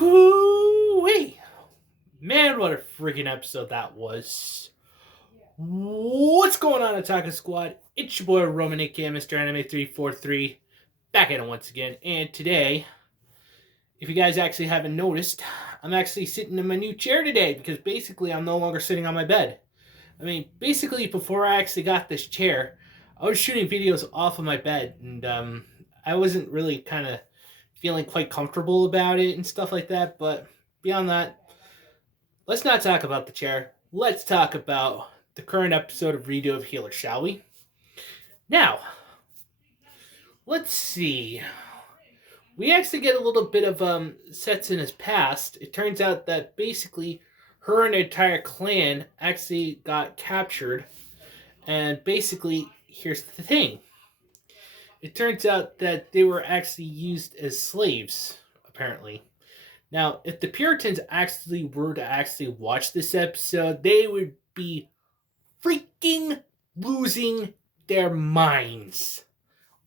Whoo-wee. Man, what a freaking episode that was. What's going on, Attack Squad? It's your boy Roman, aka Mr. Anime 343, back at it once again. And today, if you guys actually haven't noticed, I'm actually sitting in my new chair today because basically I'm no longer sitting on my bed. I mean, basically, before I actually got this chair, I was shooting videos off of my bed, and I wasn't really kind of feeling quite comfortable about it and stuff like that. But beyond that, let's not talk about the chair. Let's talk about the current episode of Redo of Healer, shall we? Now, let's see. We actually get a little bit of Setsuna's past. It turns out that basically her and her entire clan actually got captured. And basically, here's the thing. It turns out that they were actually used as slaves, apparently. Now, if the Puritans actually were to actually watch this episode, they would be freaking losing their minds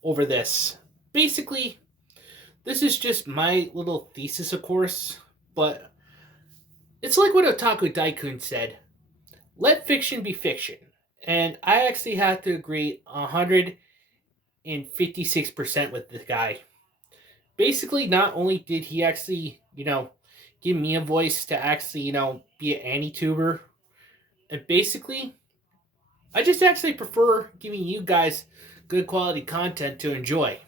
over this. Basically, this is just my little thesis, of course, but it's like what Otaku Daikun said. Let fiction be fiction. And I actually have to agree 156% with this guy. Basically, not only did he actually, give me a voice to actually, be an anti-tuber, and basically, I just actually prefer giving you guys good quality content to enjoy.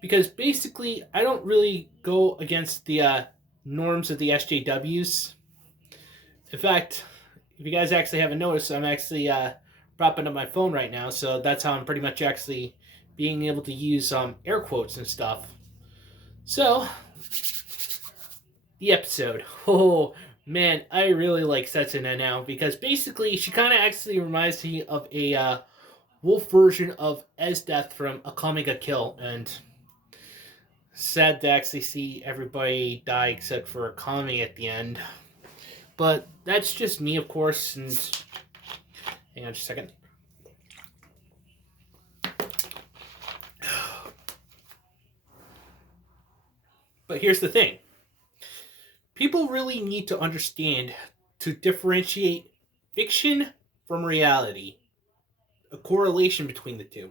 Because basically, I don't really go against the norms of the SJWs. In fact, if you guys actually haven't noticed, I'm actually propping up my phone right now, so that's how I'm pretty much actually being able to use air quotes and stuff. So, the episode. Oh, man, I really like Setsuna now because basically she kind of actually reminds me of a wolf version of Esdeath from Akame ga Kill, and sad to actually see everybody die except for Akame at the end. But that's just me, of course, and hang on just a second. But here's the thing. People really need to understand to differentiate fiction from reality, a correlation between the two.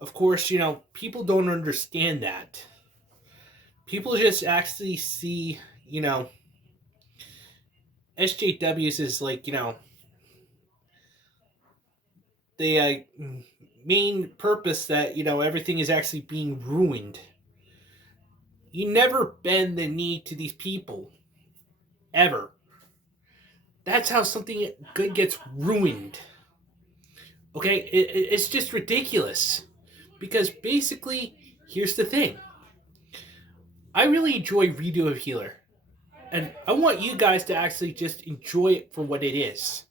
Of course, people don't understand that. People just actually see, SJWs as like, the main purpose that, everything is actually being ruined. You never bend the knee to these people. Ever. That's how something good gets ruined. Okay? It's just ridiculous. Because basically, here's the thing. I really enjoy Redo of Healer. And I want you guys to actually just enjoy it for what it is.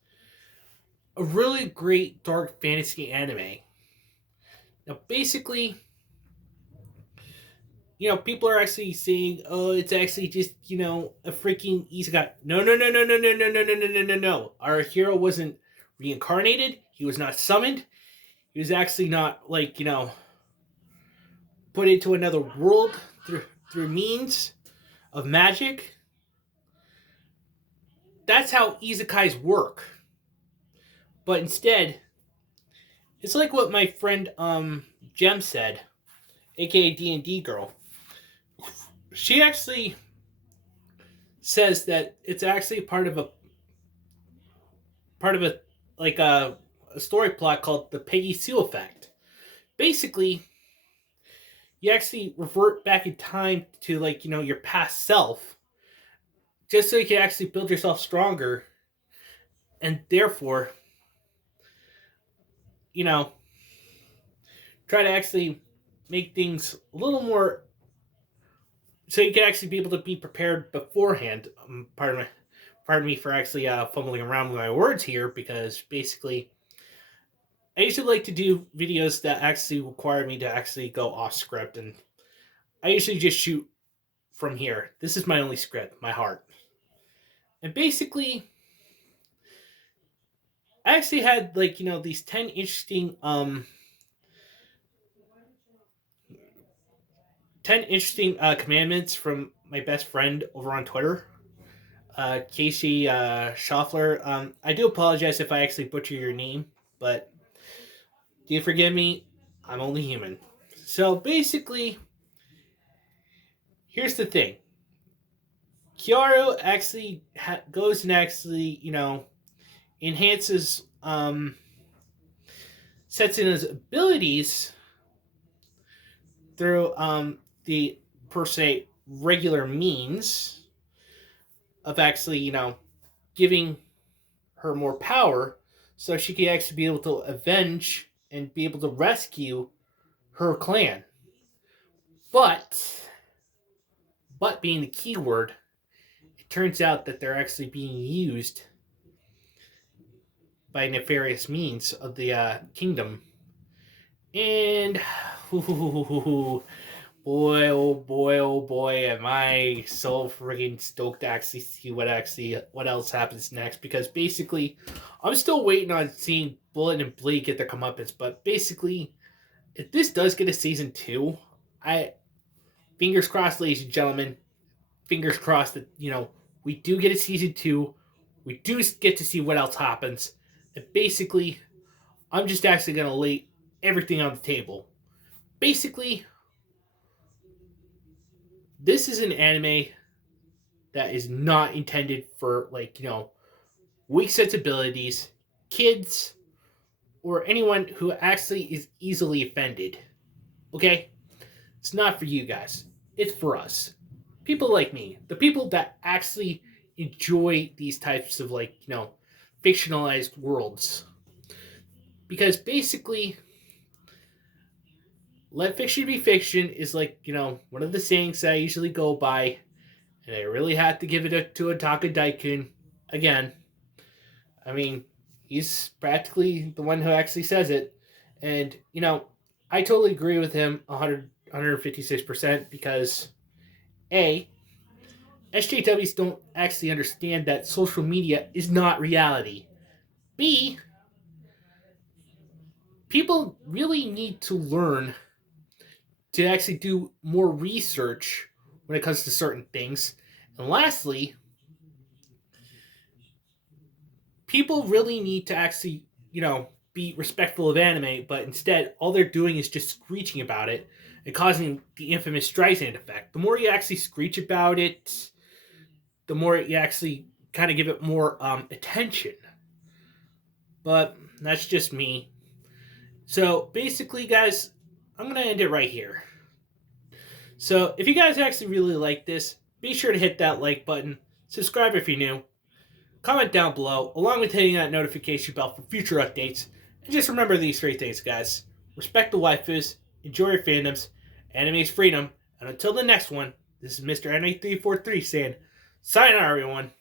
A really great dark fantasy anime. Now, basically, people are actually saying, oh, it's actually just, a freaking isekai. No, no, no, no, no, no, no, no, no, no, no, no, no. Our hero wasn't reincarnated. He was not summoned. He was actually not, like, put into another world through means of magic. That's how isekais work. But instead, it's like what my friend Jem said, aka D&D girl. She actually says that it's actually part of a like a story plot called the Peggy Sue effect. Basically, you actually revert back in time to like your past self, just so you can actually build yourself stronger, and therefore, you know, try to actually make things a little more so you can actually be able to be prepared beforehand. Pardon me for actually fumbling around with my words here because basically I usually like to do videos that actually require me to actually go off script, and I usually just shoot from here. This is my only script, my heart. And basically, I actually had like these 10 interesting 10 interesting commandments from my best friend over on Twitter, Casey Schaffler. I do apologize if I actually butcher your name, but do you forgive me? I'm only human. So basically, here's the thing. Keyaru actually goes and actually, enhances Setsuna's abilities through the per se regular means of actually, giving her more power so she could actually be able to avenge and be able to rescue her clan. But being the key word, it turns out that they're actually being used by nefarious means of the kingdom. And boy, oh boy, am I so freaking stoked to actually see what else happens next. Because basically, I'm still waiting on seeing Bullet and Blade get their comeuppance. But basically, if this does get a season 2, I fingers crossed, ladies and gentlemen, fingers crossed that we do get a season 2. We do get to see what else happens. And basically, I'm just actually gonna lay everything on the table. Basically, this is an anime that is not intended for weak sensibilities, kids, or anyone who actually is easily offended. Okay? It's not for you guys. It's for us. People like me. The people that actually enjoy these types of fictionalized worlds. Because basically, let fiction be fiction is one of the sayings that I usually go by, and I really had to give it to Ataka Daikun again. I mean, he's practically the one who actually says it. And, I totally agree with him 156% because, A, SJWs don't actually understand that social media is not reality. B, people really need to learn to actually do more research when it comes to certain things. And lastly, people really need to actually, be respectful of anime, but instead, all they're doing is just screeching about it and causing the infamous Streisand effect. The more you actually screech about it, the more you actually kind of give it more attention. But that's just me. So basically, guys, I'm going to end it right here. So if you guys actually really like this, be sure to hit that like button, subscribe if you're new, comment down below, along with hitting that notification bell for future updates. And just remember these three things, guys. Respect the waifus, enjoy your fandoms, anime's freedom, and until the next one, this is Mr. Anime343 saying, sayonara, everyone.